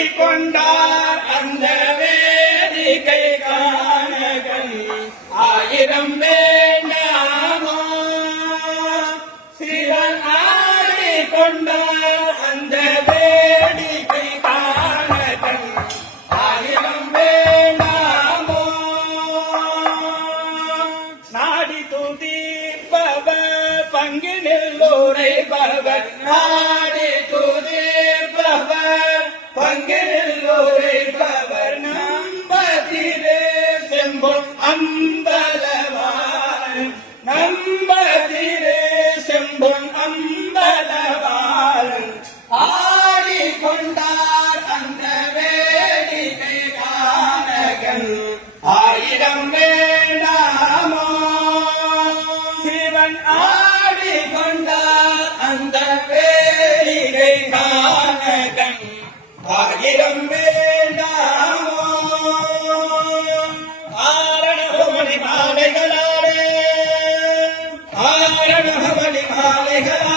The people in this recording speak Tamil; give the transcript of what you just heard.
ஆடிக்கொண்டார் அந்த வேடிக்கை காணகன் ஆயிரம் வேண்டாமோ சிவன் ஆடிக்கொண்டார் அந்த வேடிக்கை காணகன் ஆயிரம் வேண்டாமோ நாடி துதிப்பவர் பங்கினில் உரைப்பவர் நாடி துதிப்பவர் பங்கினில் உரைப்பவர் நம்பதிரே செம்பொன் அம்பலவான் நம்பதிரே செம்பொன் அம்பலவான் ஆடிக்கொண்டார் அந்த வேடிக்கை காணகன் ஆயிரம் வேண்டாமோ சிவன் ஆடிக்கொண்டார் அந்த வேடிக்கை காணகன் ஆயிரம் வேண்டாமோ ஆரணமணி மாலைகளாலே ஆரணமணி மாலைகள்